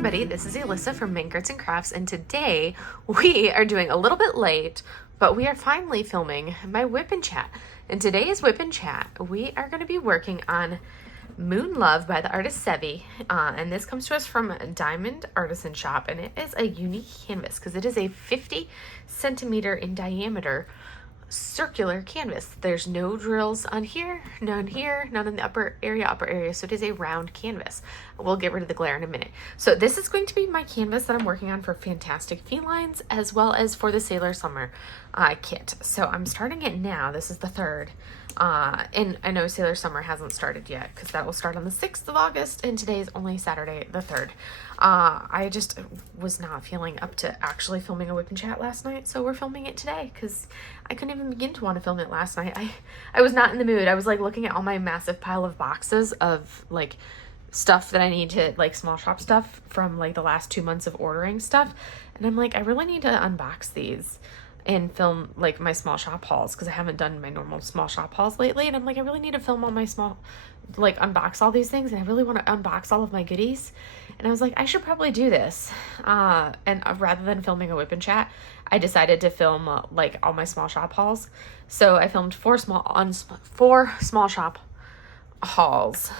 everybody, this is Alyssa from Mint Arts and Crafts, and today we are doing a little bit late, but we are finally filming my WIP and Chat. In today's WIP and Chat, we are going to be working on Moon Love by the artist Sevi, and this comes to us from Diamond Artisan Shop, and it is a unique canvas because it is a 50 centimeter in diameter circular canvas. There's no drills on here, none in the upper area, so it is a round canvas. We'll get rid of the glare in a minute. So this is going to be my canvas that I'm working on for Fantastic Felines as well as for the Sailor Summer kit. So I'm starting it now. This is the third. And I know Sailor Summer hasn't started yet because that will start on the 6th of August and today is only Saturday the 3rd. I just was not feeling up to actually filming a WIP and Chat last night, so we're filming it today because I couldn't even begin to want to film it last night. I was not in the mood. I was like looking at all my massive pile of boxes of like stuff that I need to, like small shop stuff from like the last 2 months of ordering stuff, and I'm like, I really need to unbox these and film like my small shop hauls because I haven't done my normal small shop hauls lately, and I'm like, I really need to film all my unbox all these things, and I really want to unbox all of my goodies. And I was like, I should probably do this, and rather than filming a WIP and Chat, I decided to film like all my small shop hauls. So I filmed four small shop hauls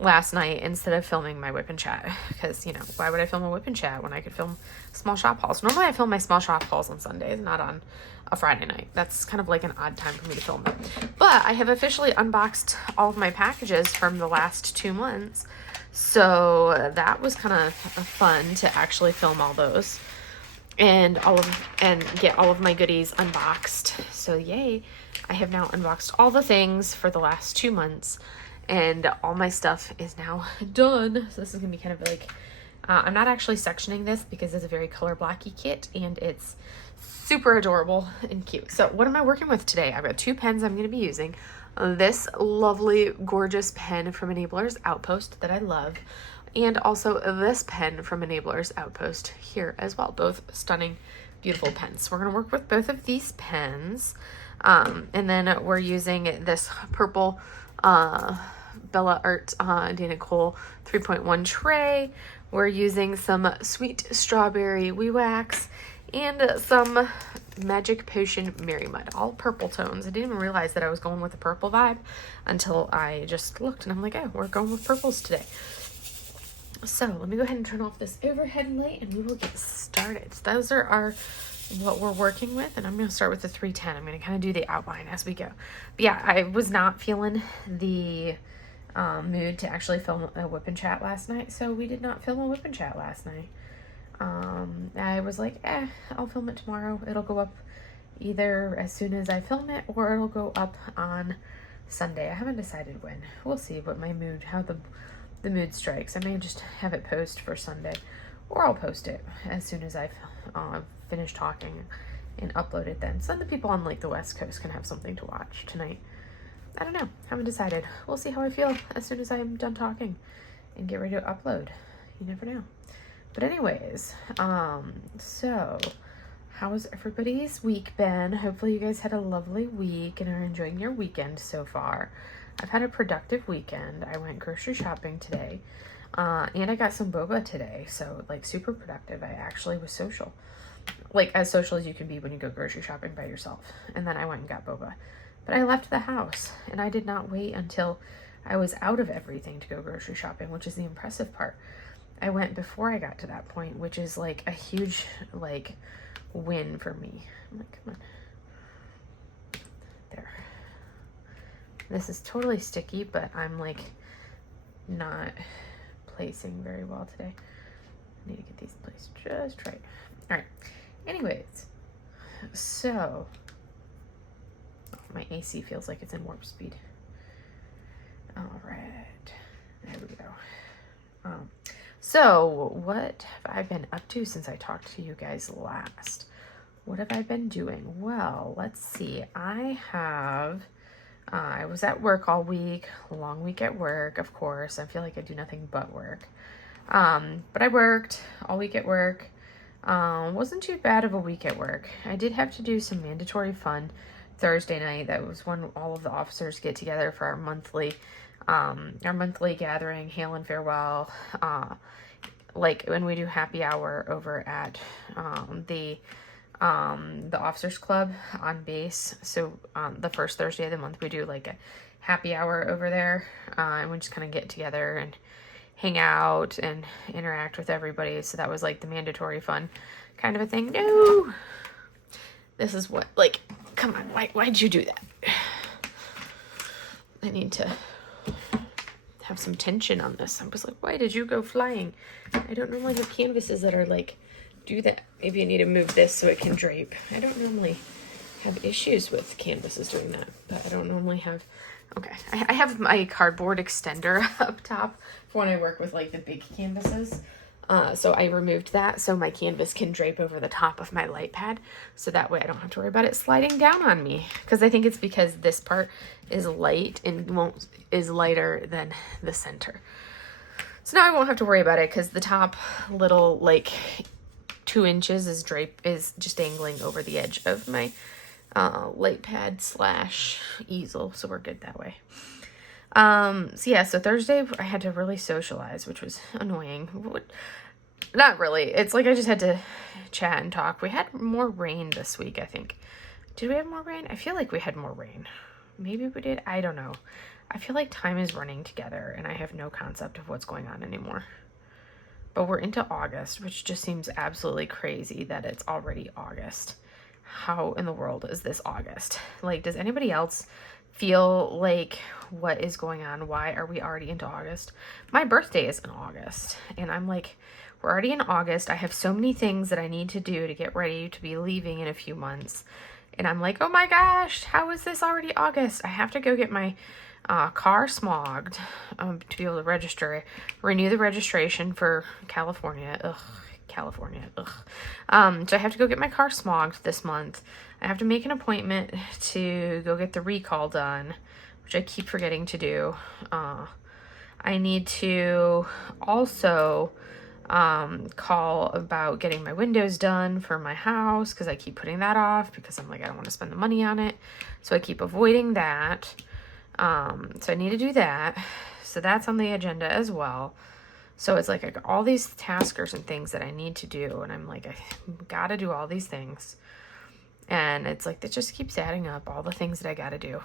last night instead of filming my WIP and Chat, because, you know, why would I film a WIP and Chat when I could film small shop hauls? Normally I film my small shop hauls on Sundays, not on a Friday night. That's kind of like an odd time for me to film it. But I have officially unboxed all of my packages from the last 2 months, so that was kind of fun to actually film all those and get all of my goodies unboxed. So yay, I have now unboxed all the things for the last 2 months, and all my stuff is now done. So this is gonna be kind of like, I'm not actually sectioning this because it's a very color blocky kit and it's super adorable and cute. So what am I working with today? I've got 2 pens I'm gonna be using. This lovely, gorgeous pen from Enablers Outpost that I love, and also this pen from Enablers Outpost here as well. Both stunning, beautiful pens. We're gonna work with both of these pens. And then we're using this purple Bella Art Dana Cole 3.1 tray. We're using some Sweet Strawberry Wee Wax and some Magic Potion Mary Mud, all purple tones. I didn't even realize that I was going with the purple vibe until I just looked, and I'm like, oh, we're going with purples today. So let me go ahead and turn off this overhead light and we will get started. So those are what we're working with, and I'm going to start with the 310. I'm going to kind of do the outline as we go. But yeah, I was not feeling the mood to actually film a WIP and Chat last night, so we did not film a WIP and Chat last night. I was like, I'll film it tomorrow. It'll go up either as soon as I film it or it'll go up on Sunday. I haven't decided when. We'll see what my mood, how the mood strikes. I may just have it post for Sunday, or I'll post it as soon as I've finished talking and upload it then, so the people on like the West Coast can have something to watch tonight. I don't know, haven't decided. We'll see how I feel as soon as I'm done talking and get ready to upload. You never know. But anyways, so how's everybody's week been? Hopefully you guys had a lovely week and are enjoying your weekend so far. I've had a productive weekend. I went grocery shopping today, and I got some boba today, so like super productive. I actually was social, like as social as you can be when you go grocery shopping by yourself. And then I went and got boba, but I left the house and I did not wait until I was out of everything to go grocery shopping, which is the impressive part. I went before I got to that point, which is like a huge like win for me. I'm like, come on. There. This is totally sticky, but I'm like not placing very well today. I need to get these placed just right. All right. Anyways, so my AC feels like it's in warp speed. All right. There we go. So what have I been up to since I talked to you guys last? What have I been doing? Well, let's see. I was at work all week, long week at work, of course. I feel like I do nothing but work. But I worked all week at work. Wasn't too bad of a week at work. I did have to do some mandatory fun Thursday night. That was when all of the officers get together for our monthly gathering, hail and farewell, like when we do happy hour over at the officers club on base. So the first Thursday of the month we do like a happy hour over there, and we just kind of get together and hang out and interact with everybody. So that was like the mandatory fun kind of a thing. No, this is what, like, come on, why'd you do that? I need to have some tension on this. I was like, why did you go flying? I don't normally have canvases that are like, do that. Maybe I need to move this so it can drape. I don't normally have issues with canvases doing that, but I don't normally have, okay. I have my cardboard extender up top for when I work with like the big canvases. So I removed that so my canvas can drape over the top of my light pad. So that way I don't have to worry about it sliding down on me. Because I think it's because this part is light and is lighter than the center. So now I won't have to worry about it because the top little like 2 inches is just dangling over the edge of my light pad / easel. So we're good that way. So yeah, so Thursday I had to really socialize, which was annoying. Not really. It's like I just had to chat and talk. We had more rain this week, I think. Did we have more rain? I feel like we had more rain. Maybe we did. I don't know. I feel like time is running together and I have no concept of what's going on anymore. But we're into August, which just seems absolutely crazy that it's already August. How in the world is this August? Like, does anybody else feel like what is going on? Why are we already into August? My birthday is in August and I'm like, we're already in August. I have so many things that I need to do to get ready to be leaving in a few months. And I'm like, oh my gosh, how is this already August? I have to go get my car smogged to be able to renew the registration for California. Ugh, California. Ugh. So I have to go get my car smogged this month. I have to make an appointment to go get the recall done, which I keep forgetting to do. I need to also call about getting my windows done for my house because I keep putting that off because I'm like, I don't want to spend the money on it. So I keep avoiding that. So I need to do that. So that's on the agenda as well. So it's like I got all these taskers and things that I need to do. And I'm like, I gotta do all these things. And it's like, it just keeps adding up, all the things that I gotta do.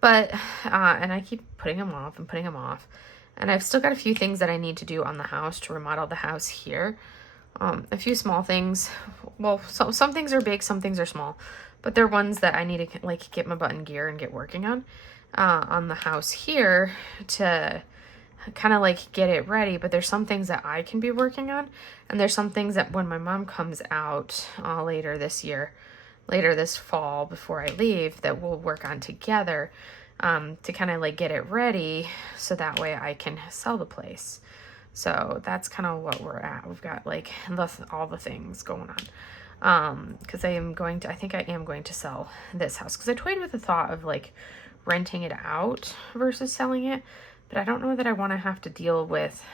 But, and I keep putting them off and putting them off. And I've still got a few things that I need to do on the house to remodel the house here. A few small things. Well, some things are big, some things are small. But they're ones that I need to like get my butt in gear and get working on the house here to kind of like get it ready. But there's some things that I can be working on. And there's some things that when my mom comes out later this fall before I leave, that we'll work on together to kind of like get it ready so that way I can sell the place. So that's kind of what we're at. We've got like all the things going on. Because I think I am going to sell this house. Because I toyed with the thought of like renting it out versus selling it. But I don't know that I want to have to deal with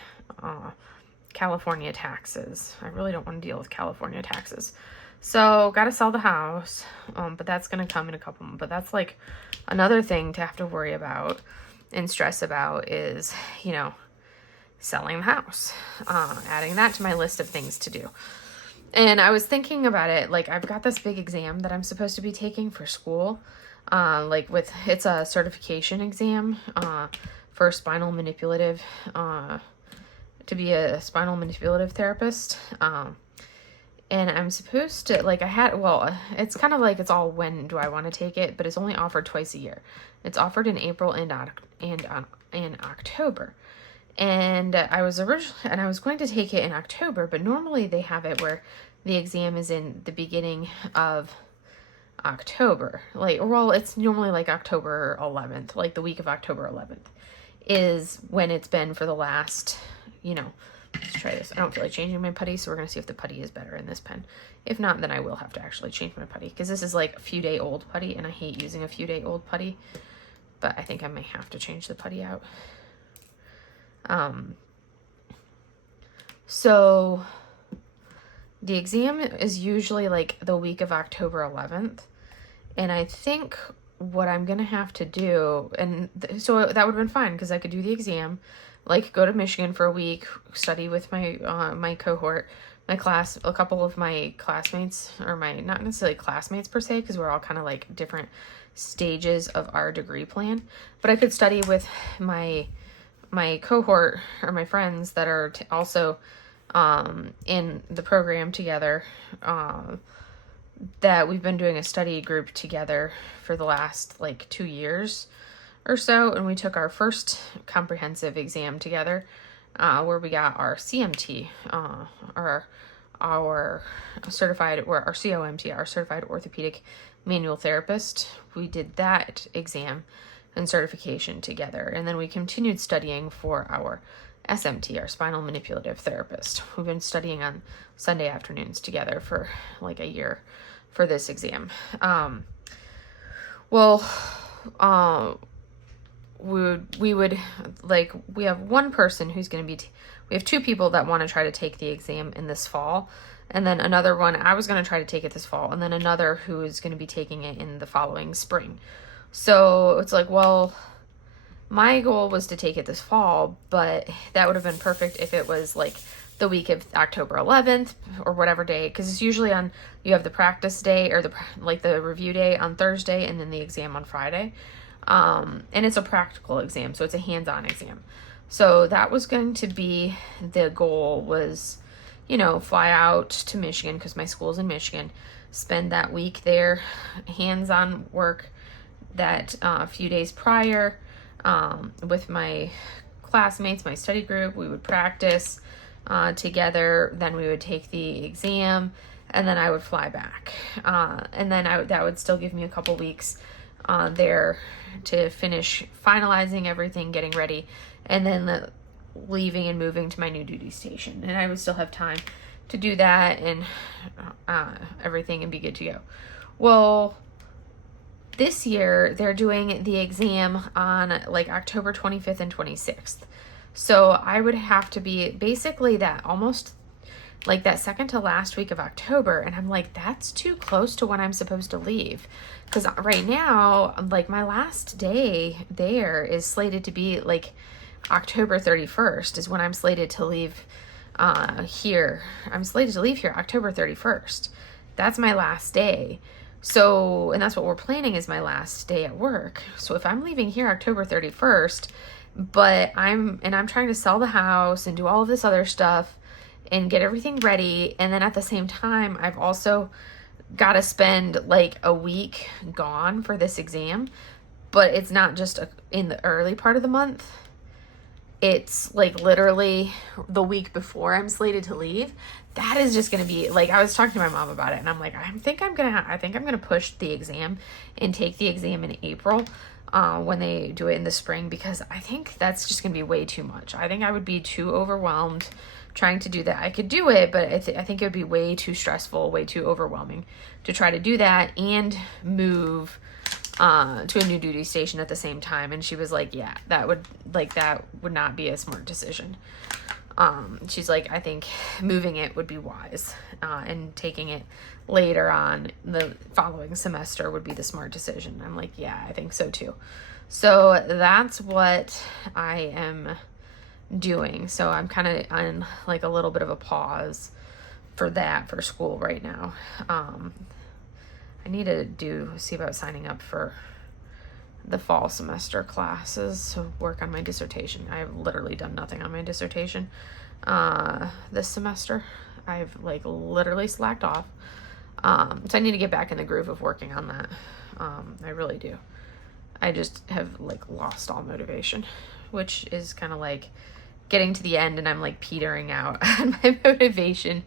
California taxes. I really don't want to deal with California taxes. So got to sell the house. But that's going to come in a couple months. But that's like another thing to have to worry about and stress about is, you know, selling the house. Adding that to my list of things to do. And I was thinking about it, like I've got this big exam that I'm supposed to be taking for school. It's a certification exam for spinal manipulative, to be a spinal manipulative therapist. And I'm supposed to, like it's kind of like it's all when do I want to take it, but it's only offered twice a year. It's offered in April and in October. And I was going to take it in October, but normally they have it where the exam is in the beginning of October. It's normally like October 11th, like the week of October 11th is when it's been for the last, let's try this. I don't feel like changing my putty, so we're going to see if the putty is better in this pen. If not, then I will have to actually change my putty because this is like a few day old putty and I hate using a few day old putty, but I think I may have to change the putty out. So the exam is usually like the week of October 11th. And I think what I'm going to have to do, so that would have been fine because I could do the exam, like go to Michigan for a week, study with my my cohort, my class, a couple of my classmates, or my, not necessarily classmates per se, because we're all kind of like different stages of our degree plan, but I could study with my cohort, or my friends that are also in the program together, that we've been doing a study group together for the last like 2 years or so, and we took our first comprehensive exam together, where we got our CMT, or our certified, or our COMT, our certified orthopedic manual therapist. We did that exam and certification together, and then we continued studying for our SMT, our spinal manipulative therapist. We've been studying on Sunday afternoons together for like a year for this exam. We would like, we have one person who's going to be, we have 2 people that want to try to take the exam in this fall. And then another one, I was going to try to take it this fall. And then another who is going to be taking it in the following spring. So it's like, well, my goal was to take it this fall, but that would have been perfect if it was like the week of October 11th or whatever day, because it's usually on, you have the practice day, or the review day on Thursday, and then the exam on Friday. And it's a practical exam, so it's a hands-on exam. So that was going to be the goal, was, you know, fly out to Michigan, because my school's in Michigan, spend that week there, hands-on work that few days prior, with my classmates, my study group. We would practice together, then we would take the exam, and then I would fly back. And then that would still give me a couple weeks there to finish finalizing everything, getting ready, and then leaving and moving to my new duty station. And I would still have time to do that and everything, and be good to go. Well, this year they're doing the exam on like October 25th and 26th. So I would have to be basically that, almost like that second to last week of October. And I'm like, that's too close to when I'm supposed to leave. Because right now, like, my last day there is slated to be like October 31st is when I'm slated to leave here. I'm slated to leave here October 31st. That's my last day. So, and that's what we're planning is my last day at work. So if I'm leaving here October 31st, but I'm trying to sell the house and do all of this other stuff and get everything ready, and then at the same time, I've also got to spend like a week gone for this exam, but it's not just in the early part of the month. It's like literally the week before I'm slated to leave. That is just going to be like, I was talking to my mom about it, and I'm like, I think I'm going to push the exam and take the exam in April, when they do it in the spring, because I think that's just going to be way too much. I think I would be too overwhelmed trying to do that. I could do it, but I think it would be way too stressful, way too overwhelming to try to do that and move to a new duty station at the same time. And she was like, yeah, that would not be a smart decision. She's like, I think moving it would be wise, and taking it later on the following semester would be the smart decision. I'm like, yeah, I think so too. So that's what I am doing. So I'm kind of on like a little bit of a pause for school right now. I need to see about signing up for the fall semester classes to work on my dissertation. I've literally done nothing on my dissertation this semester. I've like literally slacked off. So I need to get back in the groove of working on that. I really do. I just have like lost all motivation, which is kind of like getting to the end and I'm like petering out on my motivation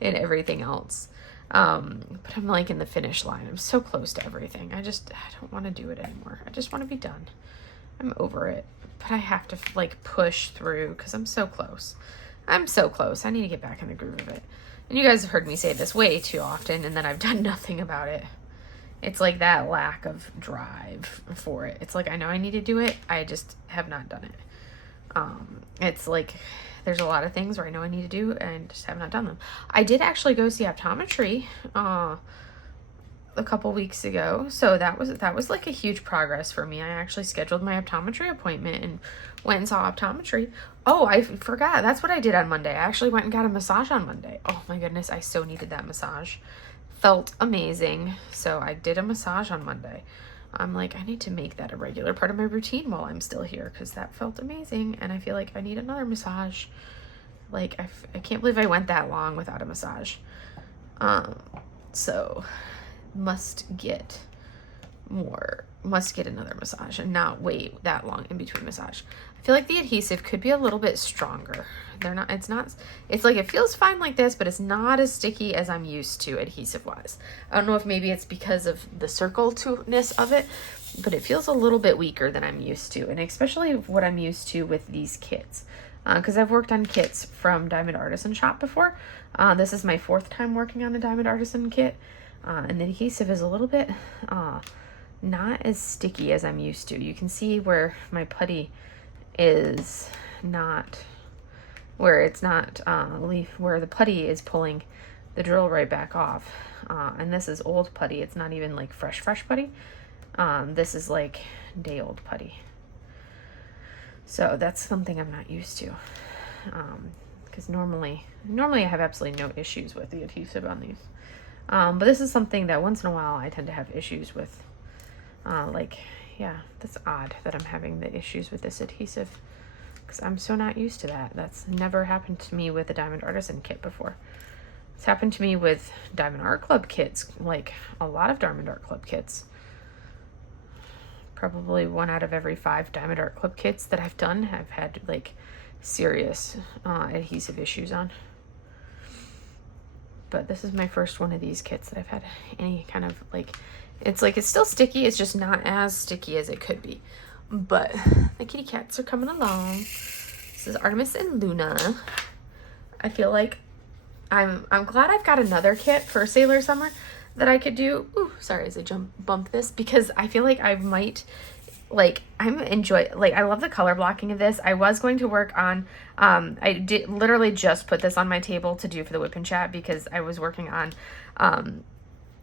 and everything else. But I'm like in the finish line. I'm so close to everything. I don't want to do it anymore. I just want to be done. I'm over it, but I have to like push through because I'm so close. I'm so close. I need to get back in the groove of it. And you guys have heard me say this way too often, and then I've done nothing about it. It's like that lack of drive for it. It's like, I know I need to do it. I just have not done it. It's like, there's a lot of things where I know I need to do and just have not done them. I did actually go see optometry, a couple weeks ago. So that was like a huge progress for me. I actually scheduled my optometry appointment and went and saw optometry. Oh, I forgot. That's what I did on Monday. I actually went and got a massage on Monday. Oh my goodness, I so needed that massage. Felt amazing. So I did a massage on Monday. I'm like, I need to make that a regular part of my routine while I'm still here, because that felt amazing. And I feel like I need another massage. Like, I can't believe I went that long without a massage. So must get another massage and not wait that long in between massage. I feel like the adhesive could be a little bit stronger. It's like, it feels fine like this, but it's not as sticky as I'm used to adhesive wise. I don't know if maybe it's because of the circle-ness of it, but it feels a little bit weaker than I'm used to, and especially what I'm used to with these kits. Because I've worked on kits from Diamond Artisan Shop before. This is my 4th time working on a Diamond Artisan kit. And the adhesive is a little bit not as sticky as I'm used to. You can see where my putty is not, where the putty is pulling the drill right back off. And this is old putty. It's not even like fresh putty. This is like day old putty. So that's something I'm not used to. Because normally I have absolutely no issues with the adhesive on these. But this is something that once in a while I tend to have issues with. Yeah, that's odd that I'm having the issues with this adhesive, because I'm so not used to that. That's never happened to me with a Diamond Artisan kit before. It's happened to me with Diamond Art Club kits, like a lot of Diamond Art Club kits. Probably 1 out of every 5 Diamond Art Club kits that I've done have had like serious adhesive issues on. But this is my first one of these kits that I've had any kind of like, it's still sticky. It's just not as sticky as it could be. But the kitty cats are coming along. This is Artemis and Luna. I feel like I'm glad I've got another kit for Sailor Summer that I could do. Ooh, sorry as I bump this, because I feel like I might, like, I love the color blocking of this. I was going to work on, I did literally just put this on my table to do for the WIP and Chat, because I was working on,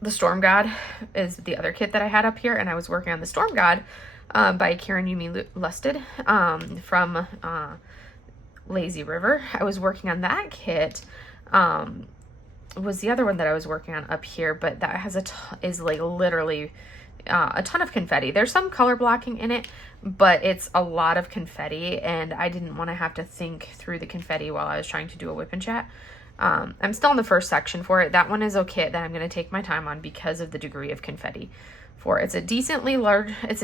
the Storm God is the other kit that I had up here, and I was working on the Storm God, by Karen Yumi Lusted, from, Lazy River. I was working on that kit, was the other one that I was working on up here, but that has is like literally a ton of confetti. There's some color blocking in it, but it's a lot of confetti, and I didn't want to have to think through the confetti while I was trying to do a WIP and Chat. I'm still in the first section for it. That one is a kit that I'm going to take my time on because of the degree of confetti for it. It's a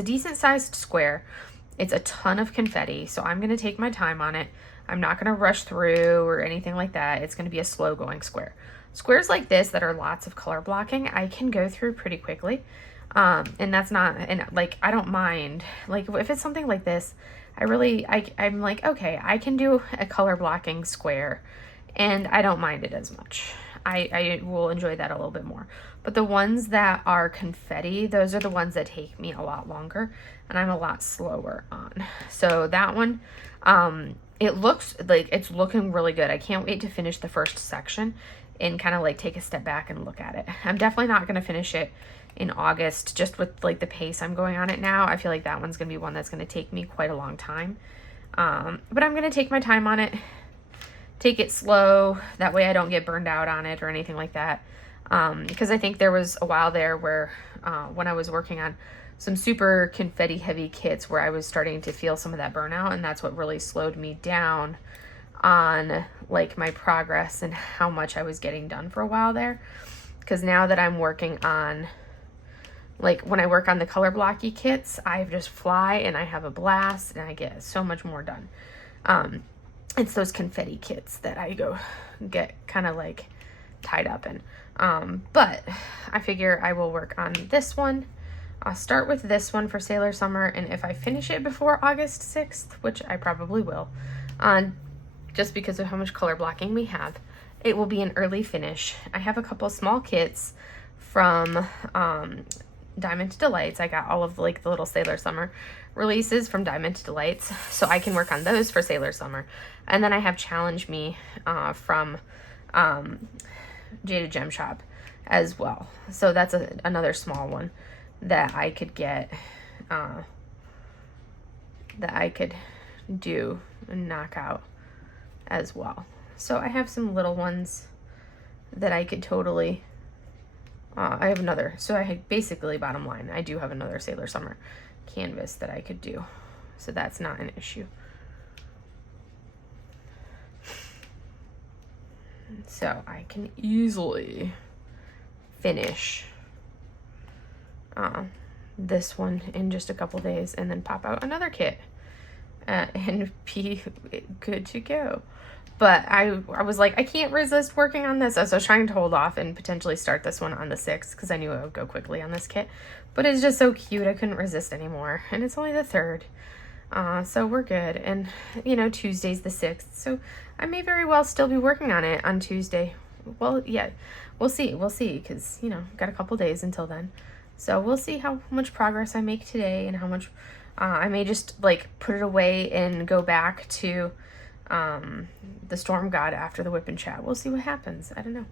decent sized square. It's a ton of confetti, so I'm going to take my time on it. I'm not going to rush through or anything like that. It's going to be a slow going square. Squares like this that are lots of color blocking, I can go through pretty quickly. And that's not, and like, I don't mind, like if it's something like this, I'm like, okay, I can do a color blocking square and I don't mind it as much. I will enjoy that a little bit more. But the ones that are confetti, those are the ones that take me a lot longer and I'm a lot slower on. So that one, it looks like it's looking really good. I can't wait to finish the first section and kind of like take a step back and look at it. I'm definitely not going to finish it in August, just with like the pace I'm going on it now. I feel like that one's going to be one that's going to take me quite a long time. But I'm going to take my time on it, take it slow. That way I don't get burned out on it or anything like that. Because I think there was a while there where when I was working on some super confetti heavy kits where I was starting to feel some of that burnout, and that's what really slowed me down on like my progress and how much I was getting done for a while there. Because now that I'm working on, like when I work on the color blocky kits, I just fly and I have a blast and I get so much more done. It's those confetti kits that I get kind of like tied up in. But I figure I will work on this one. I'll start with this one for Sailor Summer, and if I finish it before August 6th, which I probably will, just because of how much color blocking we have, it will be an early finish. I have a couple small kits from Diamond to Delights. I got all of like the little Sailor Summer releases from Diamond to Delights, so I can work on those for Sailor Summer. And then I have Challenge Me from Jaded Gem Shop. as well. So that's another small one that I could get, that I could do and knock out as well. So I have some little ones that I could totally, I have another, so I had basically, bottom line, I do have another Sailor Summer canvas that I could do. So that's not an issue. So I can easily finish this one in just a couple days and then pop out another kit and be good to go. But I was like, I can't resist working on this. So I was trying to hold off and potentially start this one on the 6th because I knew it would go quickly on this kit. But it's just so cute. I couldn't resist anymore. And it's only the 3rd. So we're good. And, you know, Tuesday's the 6th. So I may very well still be working on it on Tuesday. Well, yeah, we'll see. We'll see because, you know, got a couple days until then. So we'll see how much progress I make today and how much I may just like put it away and go back to the Storm God after the WIP and chat. We'll see what happens. I don't know.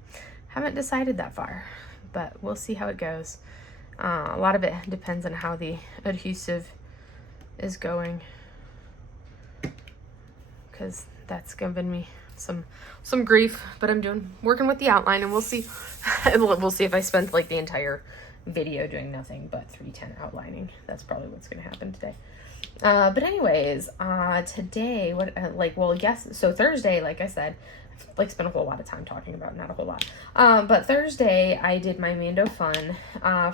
Haven't decided that far, but we'll see how it goes. A lot of it depends on how the adhesive is going, because that's given me some grief, but I'm working with the outline, and we'll see. We'll see if I spent like the entire video doing nothing but 310 outlining. That's probably what's going to happen today. But anyways, today, so Thursday, like I said, I've like spent a whole lot of time talking about, not a whole lot. But Thursday I did my Mando fun.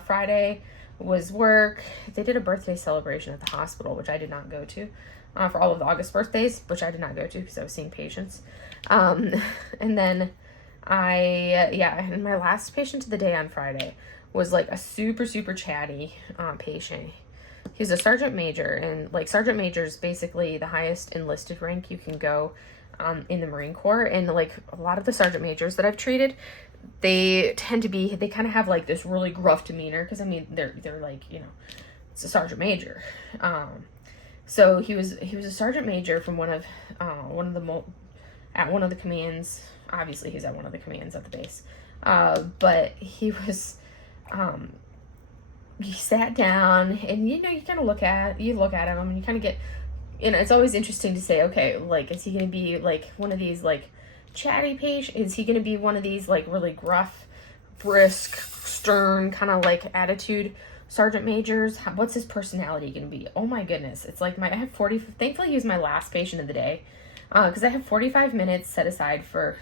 Friday was work. They did a birthday celebration at the hospital, which I did not go to, for all of the August birthdays, which I did not go to because I was seeing patients. And then and my last patient of the day on Friday was like a super, super chatty, patient. He's a sergeant major, and like sergeant major is basically the highest enlisted rank you can go in the Marine Corps. And like a lot of the sergeant majors that I've treated, they kind of have like this really gruff demeanor, because I mean they're like, you know, it's a sergeant major. So he was a sergeant major from at one of the commands. Obviously he's at one of the commands at the base, but he was he sat down, and you know, you kind of look at him, and you kind of get, you know, it's always interesting to say, okay, like, is he going to be like one of these like chatty patients? Is he going to be one of these like really gruff, brisk, stern kind of like attitude sergeant majors? What's his personality going to be? Oh my goodness. It's like thankfully he was my last patient of the day, because I have 45 minutes set aside for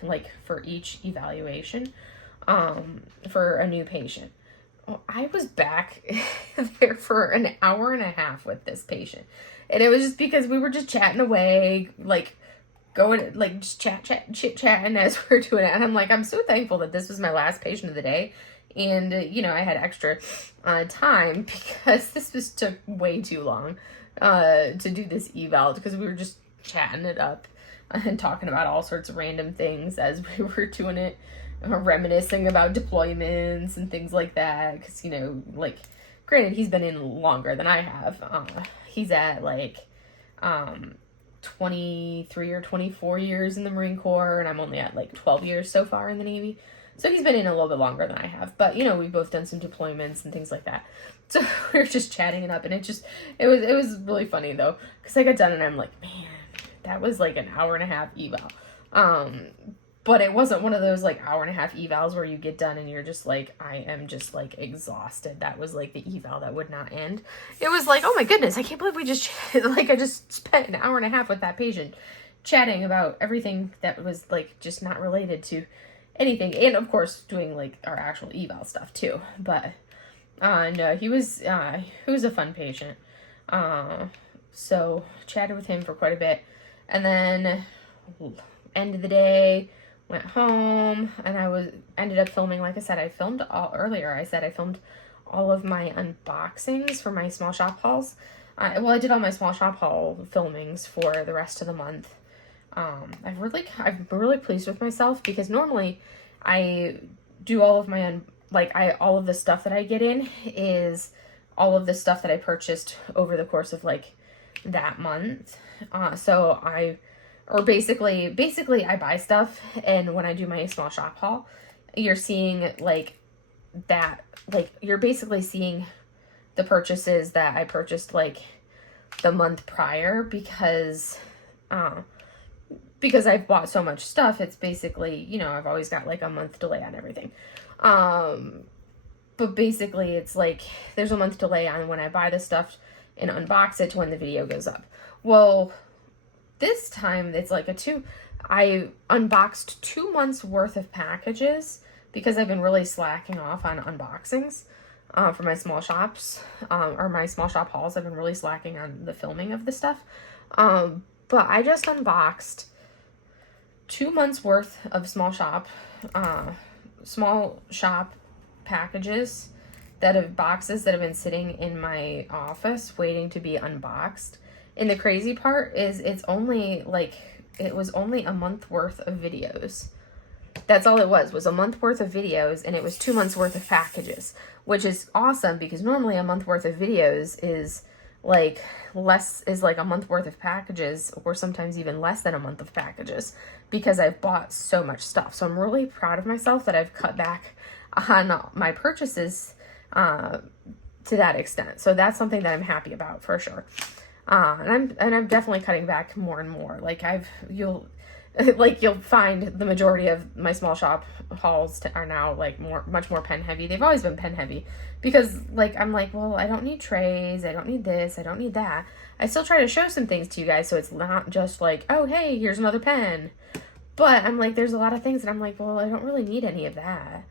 each evaluation, for a new patient. Well, I was back there for an hour and a half with this patient. And it was just because we were just chatting away, like going, like just chit-chatting as we're doing it. And I'm like, I'm so thankful that this was my last patient of the day. And, you know, I had extra time, because this took way too long to do this eval, because we were just chatting it up and talking about all sorts of random things as we were doing it. Reminiscing about deployments and things like that, because, you know, like, granted, he's been in longer than I have. He's at like 23 or 24 years in the Marine Corps, and I'm only at like 12 years so far in the Navy. So he's been in a little bit longer than I have, but, you know, we've both done some deployments and things like that. So we were just chatting it up, and it was really funny though, because I got done and I'm like, man, that was like an hour and a half eval. But it wasn't one of those like hour and a half evals where you get done and you're just like, I am just like exhausted. That was like the eval that would not end. It was like, oh my goodness, I can't believe I just spent an hour and a half with that patient chatting about everything that was like just not related to anything. And of course doing like our actual eval stuff too. But no, he was a fun patient. So chatted with him for quite a bit. And then end of the day, went home, and I ended up filming, like I said, I filmed all of my unboxings for my small shop hauls. I did all my small shop haul filmings for the rest of the month. I'm really pleased with myself, because normally I do all of my, all of the stuff that I get in is all of the stuff that I purchased over the course of like that month. Basically I buy stuff, and when I do my small shop haul, you're seeing like that, like, you're basically seeing the purchases that I purchased, like, the month prior, because I've bought so much stuff. It's basically, you know, I've always got like a month delay on everything. But basically it's like there's a month delay on when I buy the stuff and unbox it to when the video goes up. Well, this time it's like I unboxed 2 months worth of packages because I've been really slacking off on unboxings for my small shops, or my small shop hauls. I've been really slacking on the filming of the stuff. But I just unboxed 2 months worth of small shop packages boxes that have been sitting in my office waiting to be unboxed. And the crazy part is it was only a month worth of videos. That's all it was a month worth of videos, and it was 2 months worth of packages, which is awesome because normally a month worth of videos is like a month worth of packages, or sometimes even less than a month of packages, because I've bought so much stuff. So I'm really proud of myself that I've cut back on my purchases to that extent. So that's something that I'm happy about for sure. And I'm definitely cutting back more and more. Like you'll find the majority of my small shop hauls are now like much more pen heavy. They've always been pen heavy because I'm like, well, I don't need trays. I don't need this. I don't need that. I still try to show some things to you guys. So it's not just like, oh, hey, here's another pen. But I'm like, there's a lot of things that I'm like, well, I don't really need any of that.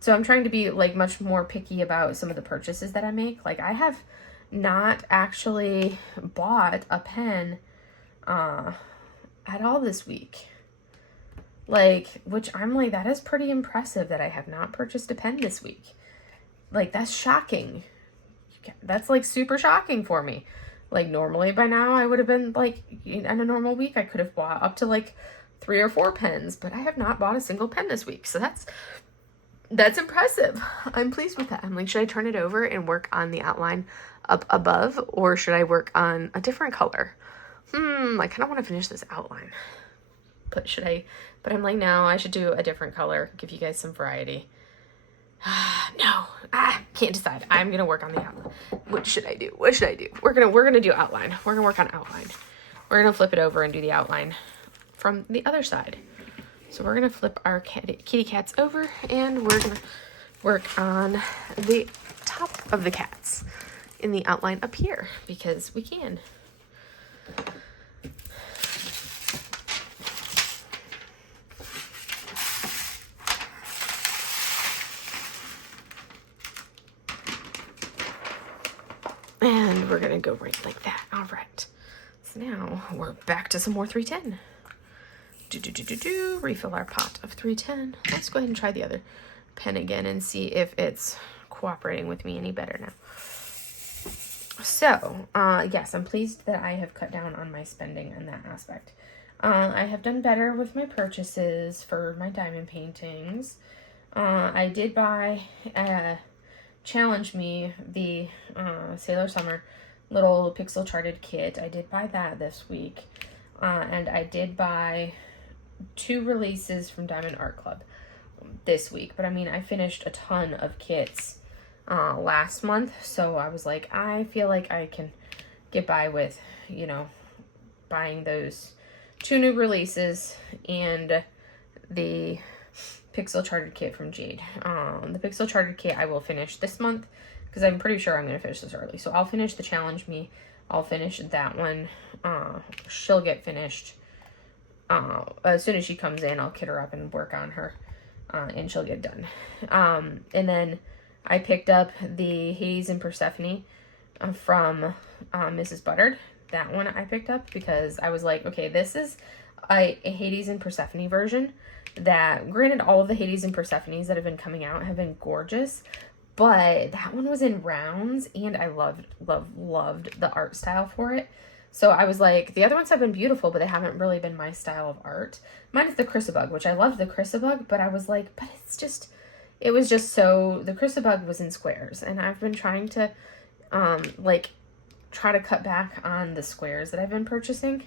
So I'm trying to be like much more picky about some of the purchases that I make. Like I have not actually bought a pen at all this week. Which I'm like, that is pretty impressive that I have not purchased a pen this week. Like, that's shocking. That's like super shocking for me. Like normally by now I would have been like, in a normal week I could have bought up to like 3 or 4 pens, but I have not bought a single pen this week. So that's impressive. I'm pleased with that. I'm like, should I turn it over and work on the outline up above, or should I work on a different color? I kind of want to finish this outline. But I'm like, no, I should do a different color, give you guys some variety. No, can't decide. I'm going to work on the outline. What should I do? We're going to do outline. We're going to work on outline. We're going to flip it over and do the outline from the other side. So we're going to flip our kitty cats over, and we're going to work on the top of the cats in the outline up here because we can. And we're going to go right like that. All right. So now we're back to some more 310. Refill our pot of 310. Let's go ahead and try the other pen again and see if it's cooperating with me any better now. So, yes, I'm pleased that I have cut down on my spending in that aspect. I have done better with my purchases for my diamond paintings. I did buy Challenge Me, the Sailor Summer little pixel charted kit. I did buy that this week. And I did buy 2 releases from Diamond Art Club this week. But I mean, I finished a ton of kits last month. So I was like, I feel like I can get by with, you know, buying those 2 new releases and the pixel charted kit from Jade. The pixel charted kit I will finish this month because I'm pretty sure I'm going to finish this early. So I'll finish the Challenge Me. I'll finish that one. She'll get finished. As soon as she comes in, I'll kit her up and work on her. And she'll get done. And then I picked up the Hades and Persephone from Mrs. Buttered. That one I picked up because I was like, okay, this is a Hades and Persephone version that, granted, all of the Hades and Persephones that have been coming out have been gorgeous, but that one was in rounds, and I loved the art style for it. So I was like, the other ones have been beautiful, but they haven't really been my style of art. Mine is the Chrysabug, which I loved the Chrysabug, but I was like, but it was just so, the Chrysabug was in squares, and I've been trying to, try to cut back on the squares that I've been purchasing.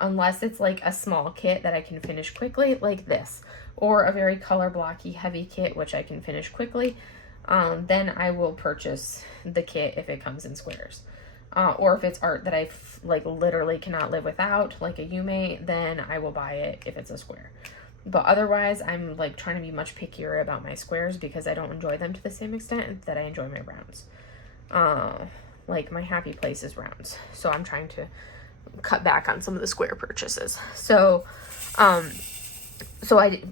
unless it's like a small kit that I can finish quickly, like this, or a very color blocky heavy kit, which I can finish quickly, then I will purchase the kit if it comes in squares. Or if it's art that I like literally cannot live without, like a Yume, then I will buy it if it's a square. But otherwise, I'm like trying to be much pickier about my squares because I don't enjoy them to the same extent that I enjoy my rounds. Like my happy place is rounds, so I'm trying to cut back on some of the square purchases. So I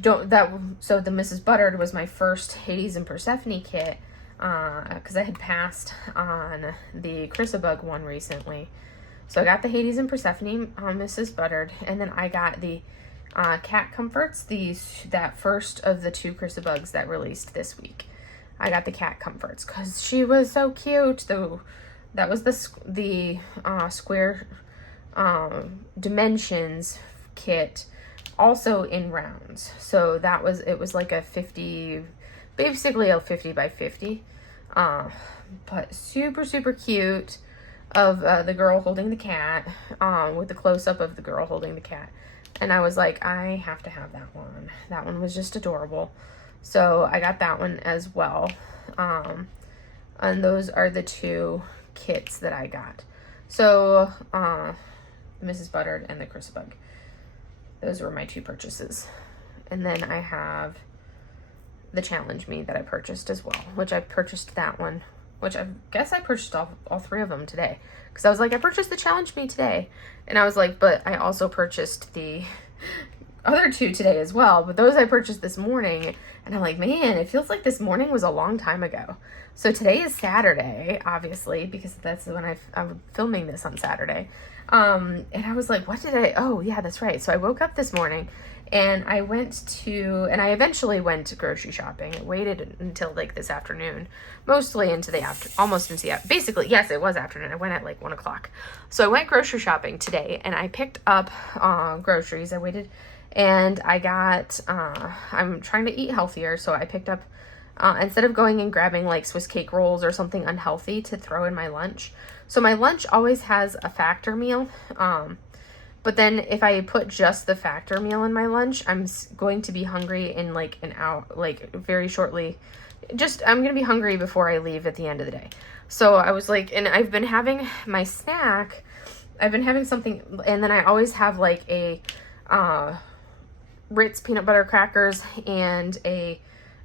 don't that so the Mrs. Buttered was my first Hades and Persephone kit, because I had passed on the Chrysabug one recently. So I got the Hades and Persephone on Mrs. Buttered, and then I got the Cat Comforts, that first of the 2 Chrysabugs that released this week. I got the Cat Comforts because she was so cute. Though that was the square dimensions kit, also in rounds. So it was like a 50, basically a 50 by 50, but super cute, of the girl holding the cat, with the close-up of the girl holding the cat. And I was like, I have to have that one. That one was just adorable. So I got that one as well. And those are the 2 kits that I got. So Mrs. Buttered and the Chrysabug. Those were my 2 purchases. And then I have the Challenge Me that I purchased as well, which I purchased that one, which I guess I purchased all 3 of them today. Because I was like, I purchased the Challenge Me today. And I was like, but I also purchased the other 2 today as well. But those I purchased this morning. And I'm like, man, it feels like this morning was a long time ago. So today is Saturday, obviously, because that's when I'm filming this on Saturday. And I was like, oh yeah, that's right. So I woke up this morning and I eventually went to grocery shopping. I waited until like this afternoon, mostly into the basically, yes, it was afternoon. I went at like 1 o'clock. So I went grocery shopping today and I picked up, groceries. I waited and I got, I'm trying to eat healthier. So I picked up, instead of going and grabbing like Swiss cake rolls or something unhealthy to throw in my lunch. So my lunch always has a Factor meal. But then if I put just the Factor meal in my lunch, I'm going to be hungry in like an hour, like very shortly. I'm going to be hungry before I leave at the end of the day. So I was like, and I've been having my snack. I've been having something, and then I always have like a Ritz peanut butter crackers and a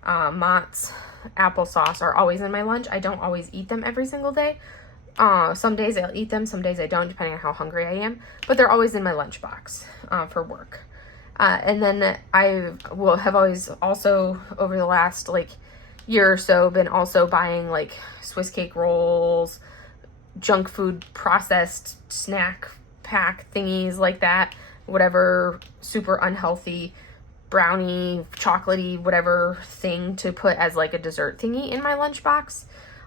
Mott's applesauce are always in my lunch. I don't always eat them every single day. Some days I'll eat them, some days I don't, depending on how hungry I am. But they're always in my lunchbox for work. And then I have always also, over the last like year or so, been also buying like Swiss cake rolls, junk food processed snack pack thingies like that, whatever super unhealthy brownie, chocolatey, whatever thing to put as like a dessert thingy in my lunchbox.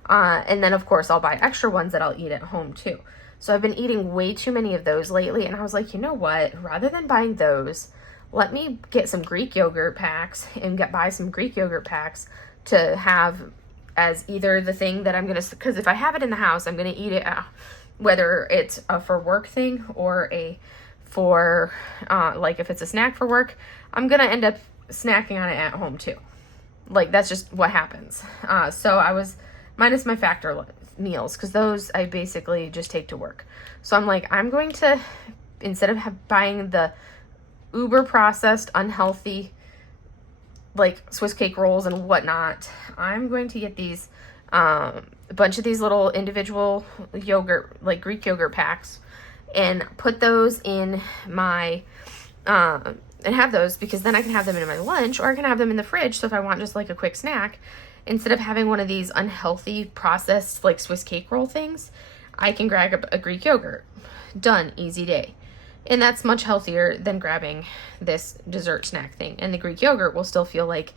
And then of course I'll buy extra ones that I'll eat at home too. So I've been eating way too many of those lately, and I was like, you know what, rather than buying those, let me get some Greek yogurt packs and buy some Greek yogurt packs to have as either the thing that I'm gonna, because if I have it in the house, I'm gonna eat it, whether it's a for work thing or for like if it's a snack for work, I'm gonna end up snacking on it at home too. Like that's just what happens. So I was minus my Factor meals, because those I basically just take to work. So I'm like, I'm going to, instead of buying the uber processed, unhealthy, like Swiss cake rolls and whatnot, I'm going to get these, a bunch of these little individual yogurt, like Greek yogurt packs, and put those in my, and have those, because then I can have them in my lunch, or I can have them in the fridge. So if I want just like a quick snack, instead of having one of these unhealthy processed like Swiss cake roll things, I can grab a Greek yogurt. Done. Easy day. And that's much healthier than grabbing this dessert snack thing. And the Greek yogurt will still feel like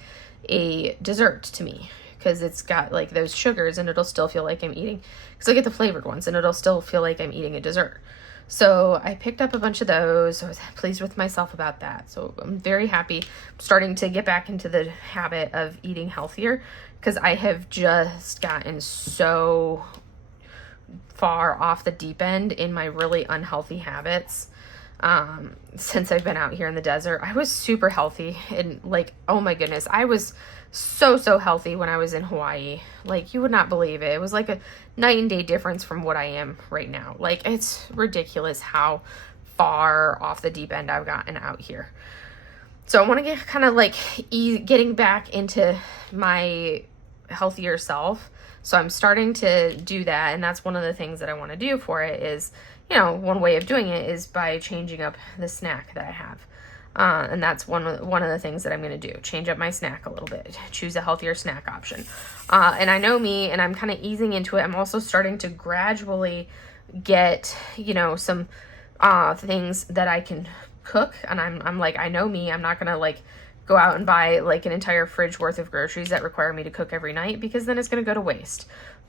a dessert to me, because it's got like those sugars, and it'll still feel like I'm eating, because I get the flavored ones, and it'll still feel like I'm eating a dessert. So I picked up a bunch of those. I was pleased with myself about that. So I'm very happy. I'm starting to get back into the habit of eating healthier, because I have just gotten so far off the deep end in my really unhealthy habits. since I've been out here in the desert. I was super healthy, and like, oh my goodness, I was so healthy when I was in Hawaii. Like, you would not believe it. It was like a night and day difference from what I am right now. Like, it's ridiculous how far off the deep end I've gotten out here. So I want to get kind of like getting back into my healthier self. So I'm starting to do that, and that's one of the things that I want to do for it is, you know, one way of doing it is by changing up the snack that I have. And that's one of the things that I'm going to do. Change up my snack a little bit. Choose a healthier snack option. And I know me, and I'm kind of easing into it. I'm also starting to gradually get, you know, some things that I can cook. And I'm like, I know me. I'm not going to like go out and buy like an entire fridge worth of groceries that require me to cook every night, because then it's going to go to waste.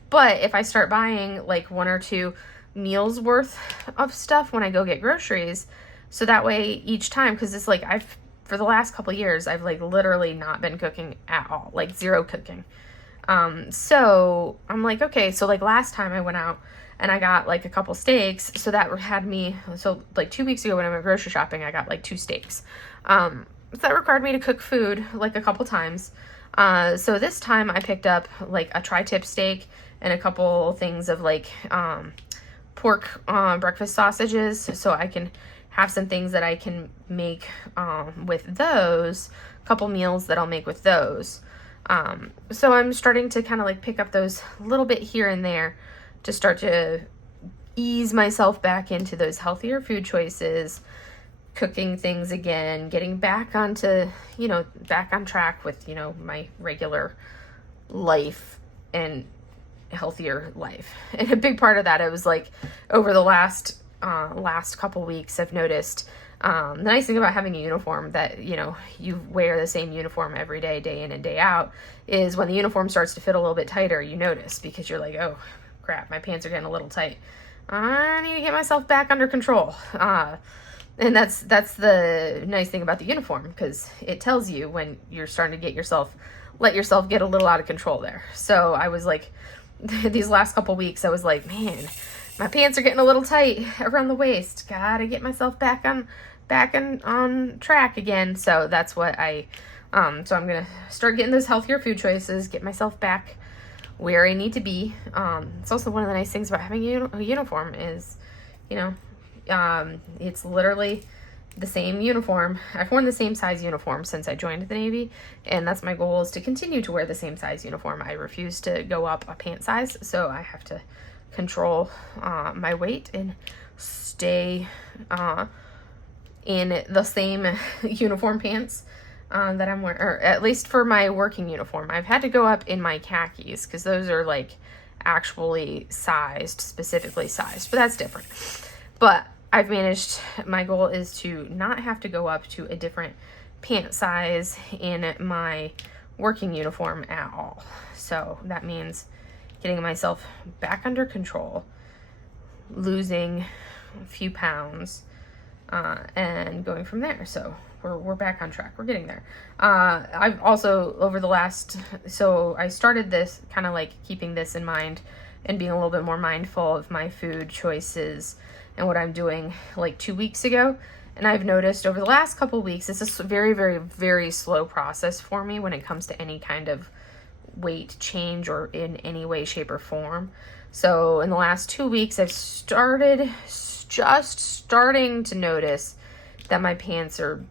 But if I start buying like 1 or 2 meals worth of stuff when I go get groceries, so that way each time, because it's like for the last couple years, I've like literally not been cooking at all, like zero cooking. So I'm like, okay, so like last time I went out and I got like a couple steaks, so that had me, so like 2 weeks ago when I went grocery shopping, I got like 2 steaks. So that required me to cook food like a couple times. So this time I picked up like a tri-tip steak and a couple things of like pork breakfast sausages, so I can have some things that I can make with those, a couple meals that I'll make with those. So I'm starting to kind of like pick up those a little bit here and there to start to ease myself back into those healthier food choices, cooking things again, getting back onto, you know, back on track with, you know, my regular life and healthier life. And a big part of that, it was like over the last couple weeks, I've noticed the nice thing about having a uniform that, you know, you wear the same uniform every day, day in and day out, is when the uniform starts to fit a little bit tighter, you notice, because you're like, oh crap, my pants are getting a little tight. I need to get myself back under control. And that's the nice thing about the uniform, because it tells you when you're starting to let yourself get a little out of control there. So I was like, these last couple weeks, I was like, man, my pants are getting a little tight around the waist. Gotta get myself back on track again. So that's what so I'm gonna start getting those healthier food choices, get myself back where I need to be. It's also one of the nice things about having a uniform is, you know, it's literally the same uniform. I've worn the same size uniform since I joined the Navy, and that's my goal, is to continue to wear the same size uniform. I refuse to go up a pant size, so I have to control my weight and stay in the same uniform pants that I'm wearing, or at least for my working uniform. I've had to go up in my khakis because those are like actually specifically sized, but that's different. But I've managed, my goal is to not have to go up to a different pant size in my working uniform at all. So that means getting myself back under control, losing a few pounds, and going from there. So we're back on track. We're getting there. I've also, over the last, so I started this kind of like keeping this in mind and being a little bit more mindful of my food choices and what I'm doing like 2 weeks ago. And I've noticed over the last couple weeks, it's a very, very, very slow process for me when it comes to any kind of weight change or in any way, shape, or form. So in the last 2 weeks, I've just starting to notice that my pants are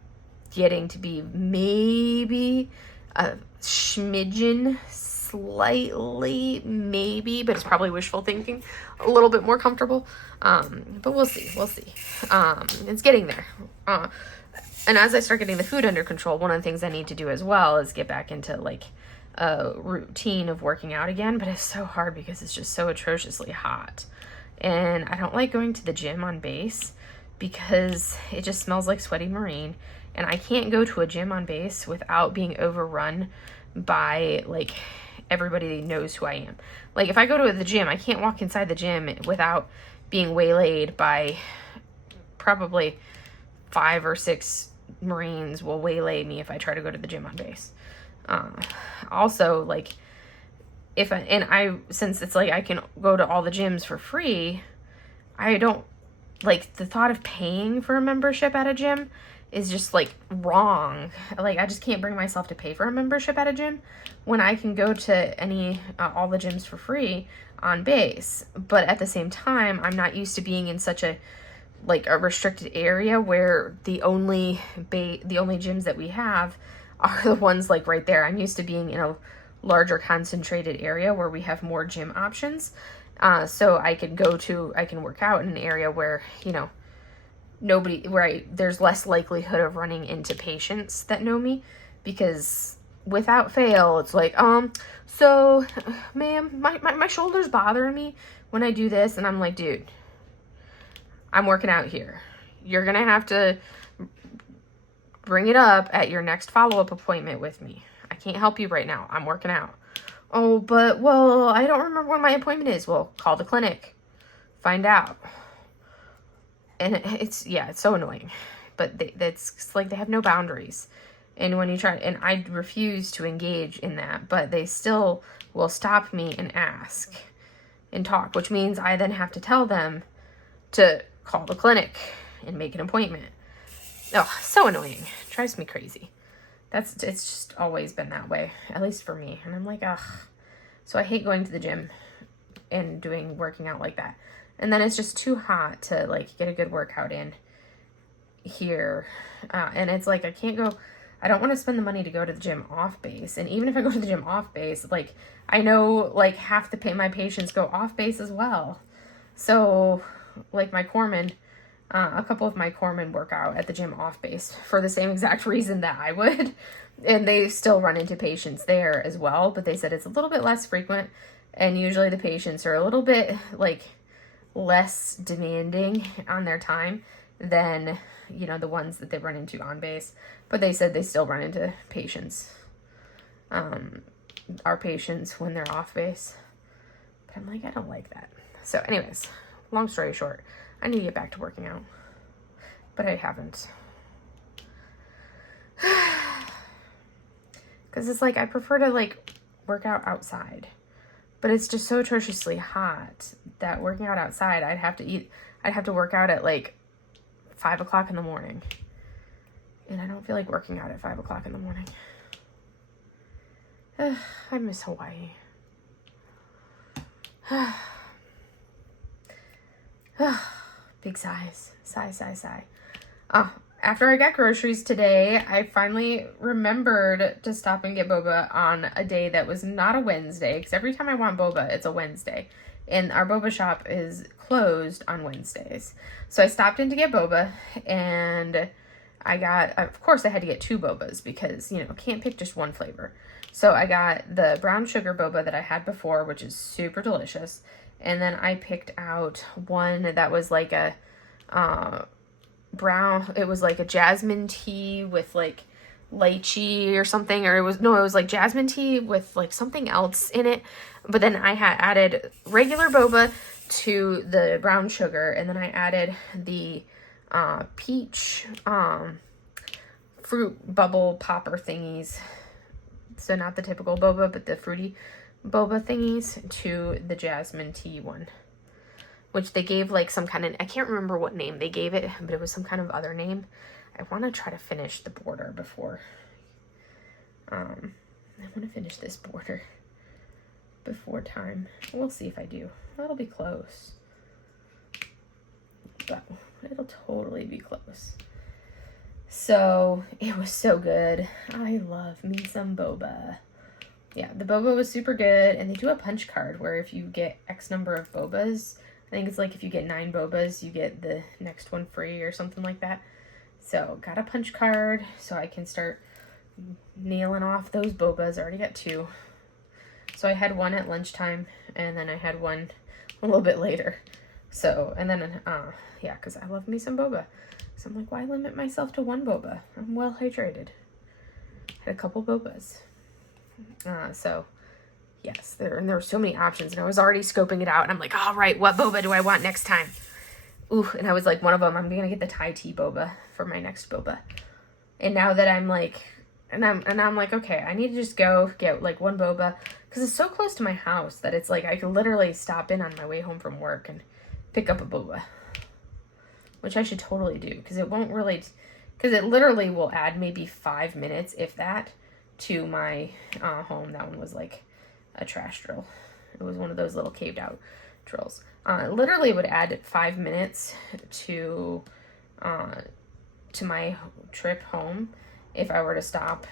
getting to be maybe a smidgen, slightly, maybe, but it's probably wishful thinking, a little bit more comfortable. But we'll see. It's getting there. And as I start getting the food under control, one of the things I need to do as well is get back into like a routine of working out again. But it's so hard because it's just so atrociously hot. And I don't like going to the gym on base because it just smells like sweaty marine. And I can't go to a gym on base without being overrun by like everybody knows who I am. Like if I go to the gym, I can't walk inside the gym without being waylaid by probably 5 or 6 Marines will waylay me if I try to go to the gym on base. Also, like since it's like I can go to all the gyms for free, I don't like, the thought of paying for a membership at a gym is just, like, wrong. Like, I just can't bring myself to pay for a membership at a gym when I can go to all the gyms for free on base. But at the same time, I'm not used to being in such a restricted area where the only gyms that we have are the ones, like, right there. I'm used to being in a larger concentrated area where we have more gym options. So I can work out in an area where, you know, there's less likelihood of running into patients that know me, because without fail, it's like, so, ma'am, my shoulder's bothering me when I do this. And I'm like, dude, I'm working out here. You're going to have to bring it up at your next follow-up appointment with me. I can't help you right now. I'm working out. Oh, but, well, I don't remember when my appointment is. Well, call the clinic. Find out. And it's so annoying. But it's like they have no boundaries. And when you try, and I refuse to engage in that, but they still will stop me and ask and talk, which means I then have to tell them to call the clinic and make an appointment. Oh, so annoying. Drives me crazy. It's just always been that way, at least for me. And I'm like, ugh. So I hate going to the gym and working out like that. And then it's just too hot to, like, get a good workout in here. And it's like, I don't want to spend the money to go to the gym off base. And even if I go to the gym off base, like, I know, like, half my patients go off base as well. So, like, my corpsmen, a couple of my corpsmen work out at the gym off base for the same exact reason that I would. And they still run into patients there as well. But they said it's a little bit less frequent. And usually the patients are a little bit, like, less demanding on their time than, you know, the ones that they run into on base. But they said they still run into patients, our patients, when they're off base. But I'm like, I don't like that. So anyways, long story short, I need to get back to working out, but I haven't. Because it's like, I prefer to, like, work out outside. But it's just so atrociously hot that working out outside, I'd have to work out at, like, 5 o'clock in the morning. And I don't feel like working out at 5 o'clock in the morning. I miss Hawaii. Big sighs. Sigh. After I got groceries today, I finally remembered to stop and get boba on a day that was not a Wednesday. Because every time I want boba, it's a Wednesday. And our boba shop is closed on Wednesdays. So I stopped in to get boba. And I got, of course I had to get 2 bobas. Because, you know, can't pick just one flavor. So I got the brown sugar boba that I had before, which is super delicious. And then I picked out one that was like a it was like a jasmine tea with, like, lychee or something, or it was like jasmine tea with, like, something else in it. But then I had added regular boba to the brown sugar, and then I added the peach fruit bubble popper thingies. So not the typical boba, but the fruity boba thingies to the jasmine tea one, which they gave, like, some kind of, I can't remember what name they gave it, but it was some kind of other name. I want to try to finish the border before, I want to finish this border before time. We'll see if I do. That'll be close, but it'll totally be close. So it was so good. I love me some boba. Yeah, the boba was super good, and they do a punch card where if you get X number of bobas, I think it's like if you get 9 bobas, you get the next one free or something like that. So got a punch card so I can start nailing off those bobas. I already got 2. So I had one at lunchtime, and then I had one a little bit later. So, and then, yeah, because I love me some boba. So I'm like, why limit myself to 1 boba? I'm well hydrated. Had a couple bobas. So, yes, there were so many options, and I was already scoping it out, and I'm like, all right, what boba do I want next time? Ooh, and I was like, one of them, I'm going to get the Thai tea boba for my next boba. And now that I'm like, and I'm like, okay, I need to just go get, like, 1 boba, because it's so close to my house that it's like I can literally stop in on my way home from work and pick up a boba. which I should totally do, because it won't really, because it literally will add maybe 5 minutes, if that, to my home. That one was like a trash drill. It was one of those little caved out drills. Literally would add 5 minutes to my trip home if I were to stop,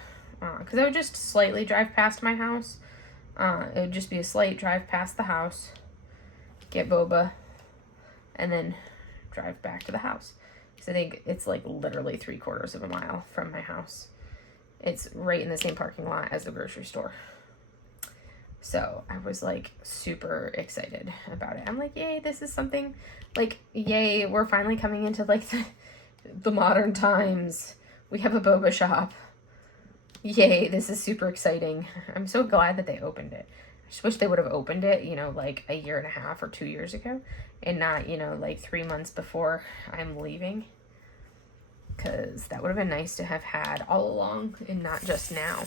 because I would just slightly drive past my house. It would just be a slight drive past the house, get boba, and then drive back to the house. So I think it's like literally 3/4 of a mile from my house. It's right in the same parking lot as the grocery store. So I was like super excited about it. I'm like, yay, this is something, like, yay, we're finally coming into like the modern times. We have a boba shop. Yay, this is super exciting. I'm so glad that they opened it. I just wish they would have opened it, you know, like a year and a half or 2 years ago, and not, you know, like 3 months before I'm leaving. Because that would have been nice to have had all along and not just now.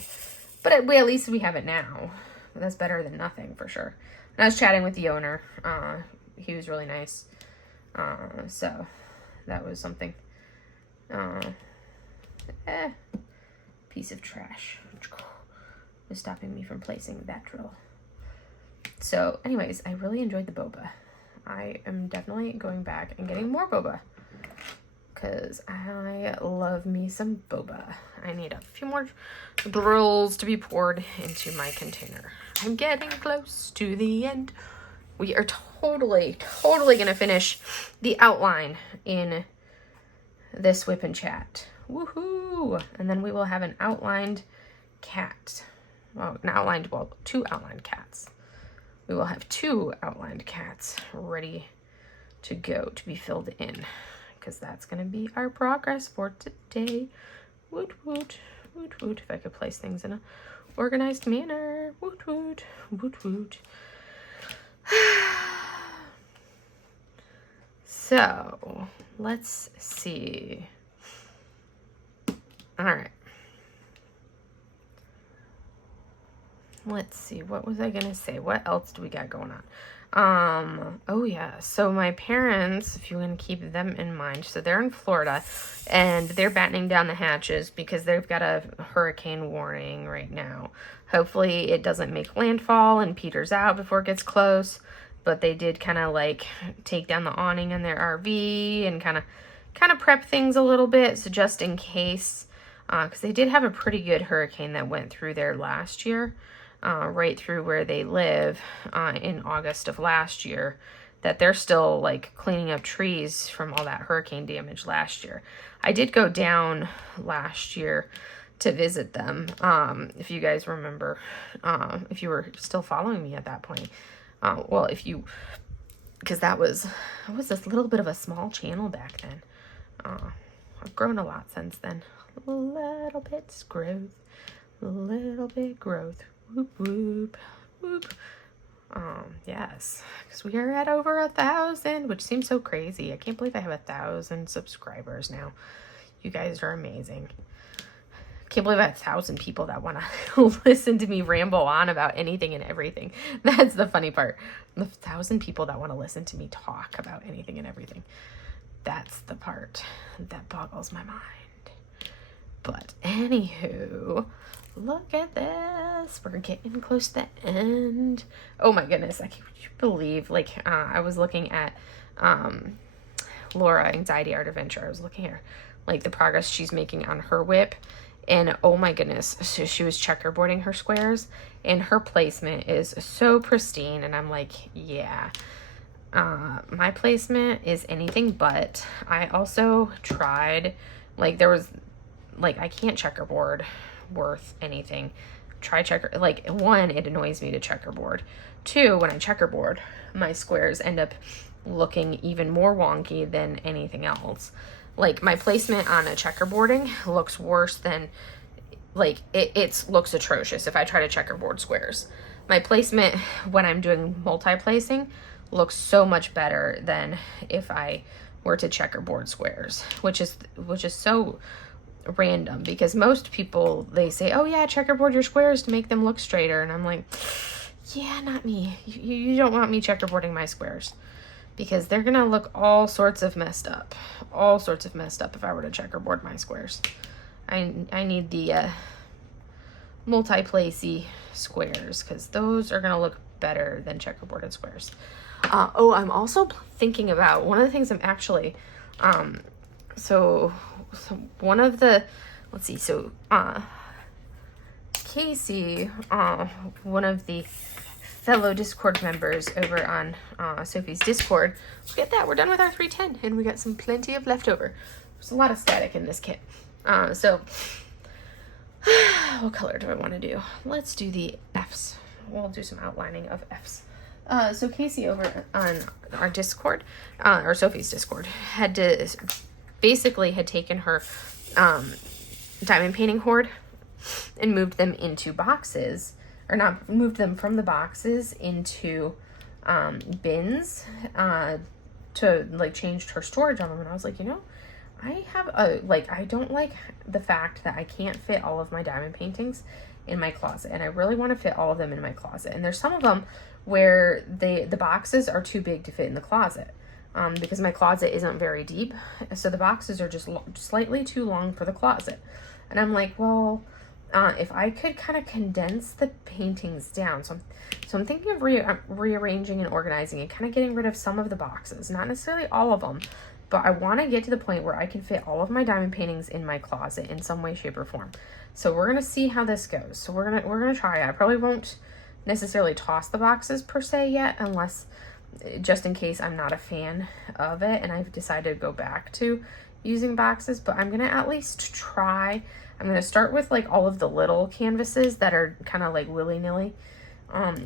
But at least we have it now. That's better than nothing, for sure. And I was chatting with the owner. He was really nice. So that was something. Piece of trash was stopping me from placing that drill. So anyways, I really enjoyed the boba. I am definitely going back and getting more boba, because I love me some boba. I need a few more drills to be poured into my container. I'm getting close to the end. We are totally gonna finish the outline in this WIP and chat. Woohoo! And then we will have an outlined cat. Well, two outlined cats. We will have 2 outlined cats ready to go, to be filled in, because that's going to be our progress for today. Woot woot, woot woot. If I could place things in an organized manner. Woot woot, woot woot. So, let's see. All right. Let's see. What was I going to say? What else do we got going on? Oh yeah. So my parents, if you want to keep them in mind, so they're in Florida and they're battening down the hatches because they've got a hurricane warning right now. Hopefully it doesn't make landfall and peters out before it gets close, but they did kind of like take down the awning in their RV and kind of prep things a little bit. So just in case, because they did have a pretty good hurricane that went through there last year. Right through where they live in August of last year, that they're still like cleaning up trees from all that hurricane damage last year. I did go down last year to visit them, if you guys remember, if you were still following me at that point. Well, because that was this little bit of a small channel back then. I've grown a lot since then. A little bit's growth, a little bit growth. Whoop, whoop, whoop. Yes, because we are at over 1,000, which seems so crazy. I can't believe I have 1,000 subscribers now. You guys are amazing. Can't believe I have 1,000 people that want to listen to me ramble on about anything and everything. That's the funny part. The 1,000 people that want to listen to me talk about anything and everything. That's the part that boggles my mind. But anywho, look at this. We're getting close to the end. Oh my goodness. I can't believe, like, I was looking at Laura, Anxiety Art Adventure. I was looking at like the progress she's making on her WIP. And oh my goodness, so she was checkerboarding her squares and her placement is so pristine. And I'm like, yeah, my placement is anything but. I also tried, like, there was, like, I can't checkerboard worth anything. Like, 1, it annoys me to checkerboard. 2, when I checkerboard, my squares end up looking even more wonky than anything else. Like, my placement on a checkerboarding looks worse than, like, it looks atrocious if I try to checkerboard squares. My placement when I'm doing multi-placing looks so much better than if I were to checkerboard squares, which is so random, because most people, they say, oh yeah, checkerboard your squares to make them look straighter, and I'm like, yeah, not me. You don't want me checkerboarding my squares. because they're gonna look all sorts of messed up. All sorts of messed up if I were to checkerboard my squares. I need the multi-placey squares because those are gonna look better than checkerboarded squares. Oh, I'm also thinking about one of the things I'm actually, so one of the, let's see, so Casey, one of the fellow Discord members over on Sophie's Discord, look at that, we're done with our 310 and we got some plenty of leftover. There's a lot of static in this kit. So what color do I want to do? Let's do the F's. We'll do some outlining of F's. So Casey over on our Discord, or Sophie's Discord, had taken her diamond painting hoard and moved them into boxes, or not moved them from the boxes into bins to like change her storage on them. And I was like, you know, I have I don't like the fact that I can't fit all of my diamond paintings in my closet, and I really want to fit all of them in my closet. And there's some of them where the boxes are too big to fit in the closet because my closet isn't very deep, so the boxes are just slightly too long for the closet. And I'm like, well, if I could kind of condense the paintings down, so I'm thinking of rearranging and organizing and kind of getting rid of some of the boxes, not necessarily all of them, but I want to get to the point where I can fit all of my diamond paintings in my closet in some way, shape, or form. So we're gonna see how this goes. So we're gonna try it. I probably won't necessarily toss the boxes per se yet, unless just in case I'm not a fan of it and I've decided to go back to using boxes. But I'm gonna at least try. I'm gonna start with like all of the little canvases that are kind of like willy-nilly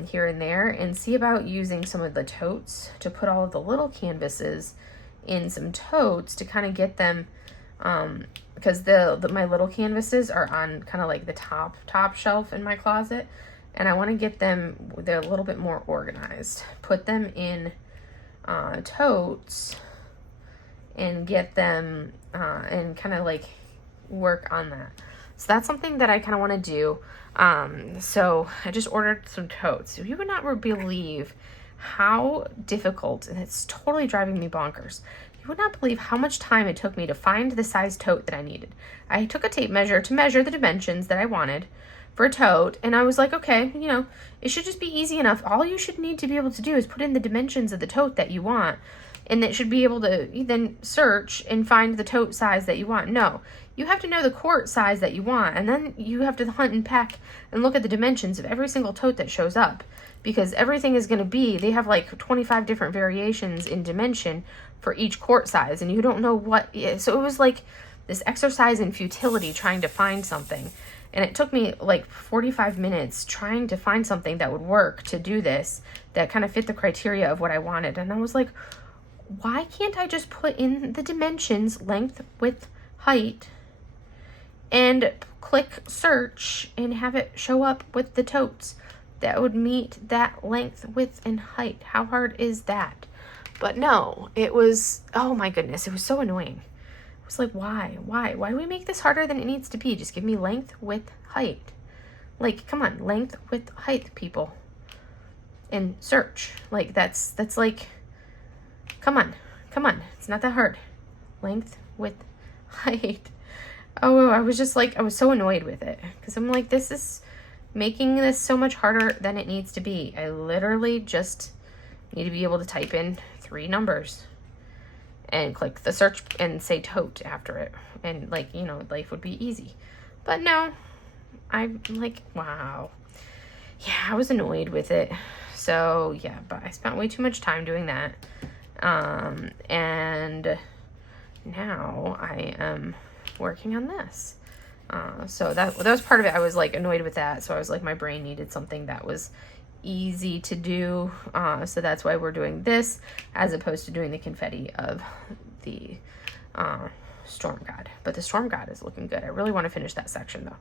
here and there, and see about using some of the totes to put all of the little canvases in some totes to kind of get them, because my little canvases are on kind of like the top shelf in my closet, and I want to get them, they're a little bit more organized, put them in totes and get them and kind of like work on that. So that's something that I kind of want to do. So I just ordered some totes. You would not believe how difficult, and it's totally driving me bonkers. You would not believe how much time it took me to find the size tote that I needed. I took a tape measure to measure the dimensions that I wanted for a tote, and I was like, okay, you know, it should just be easy enough. All you should need to be able to do is put in the dimensions of the tote that you want, and it should be able to then search and find the tote size that you want. No, you have to know the quart size that you want, and then you have to hunt and peck and look at the dimensions of every single tote that shows up, because everything is going to be, they have like 25 different variations in dimension for each quart size, and you don't know what. So it was like this exercise in futility trying to find something, and it took me like 45 minutes trying to find something that would work to do this, that kind of fit the criteria of what I wanted. And I was like, why can't I just put in the dimensions, length, width, height, and click search and have it show up with the totes that would meet that length, width, and height? How hard is that? But no, it was, oh my goodness, it was so annoying. I was like, why do we make this harder than it needs to be? Just give me length, width, height. Like, come on, length, width, height, people, and search. Like, that's like, come on, it's not that hard. Length, width, height. Oh, I was just like, I was so annoyed with it, because I'm like, this is making this so much harder than it needs to be. I literally just need to be able to type in 3 numbers and click the search and say tote after it, and like, you know, life would be easy. But no, I'm like, wow. Yeah, I was annoyed with it. So yeah, but I spent way too much time doing that. And now I am working on this. So that was part of it. I was like annoyed with that. So I was like, my brain needed something that was easy to do. So that's why we're doing this as opposed to doing the confetti of the Storm God. But the Storm God is looking good. I really want to finish that section though.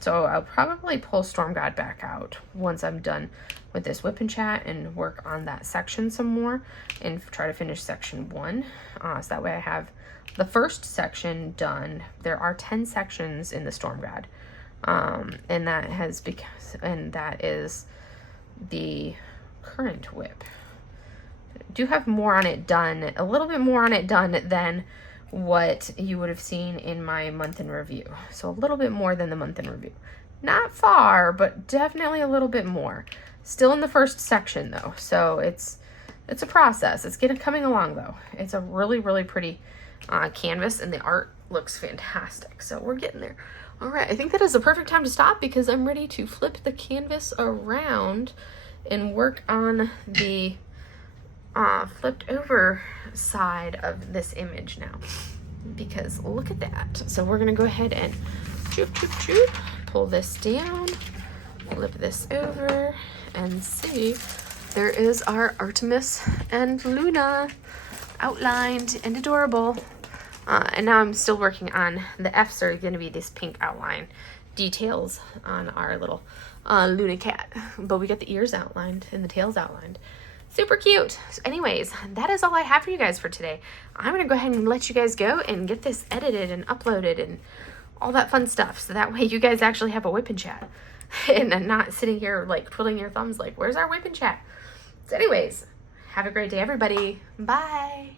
So I'll probably pull Storm God back out once I'm done with this WIP and chat and work on that section some more and try to finish section 1. So that way I have the first section done. There are 10 sections in the Storm God. And that is the current WIP. do have more on it done, a little bit more on it done than what you would have seen in my month in review. So a little bit more than the month in review. Not far, but definitely a little bit more. Still in the first section though, so it's a process. It's coming along though. It's a really, really pretty canvas, and the art looks fantastic. So we're getting there. All right, I think that is the perfect time to stop because I'm ready to flip the canvas around and work on the flipped over side of this image now, because look at that. So we're gonna go ahead and choop, choop, choop, pull this down, flip this over, and see, there is our Artemis and Luna outlined and adorable. And now I'm still working on the F's are going to be this pink outline details on our little Luna cat, but we got the ears outlined and the tails outlined. Super cute. So anyways, that is all I have for you guys for today. I'm going to go ahead and let you guys go and get this edited and uploaded and all that fun stuff, so that way you guys actually have a WIP and chat and I'm not sitting here like twiddling your thumbs like, where's our WIP and chat? So anyways, have a great day, everybody. Bye.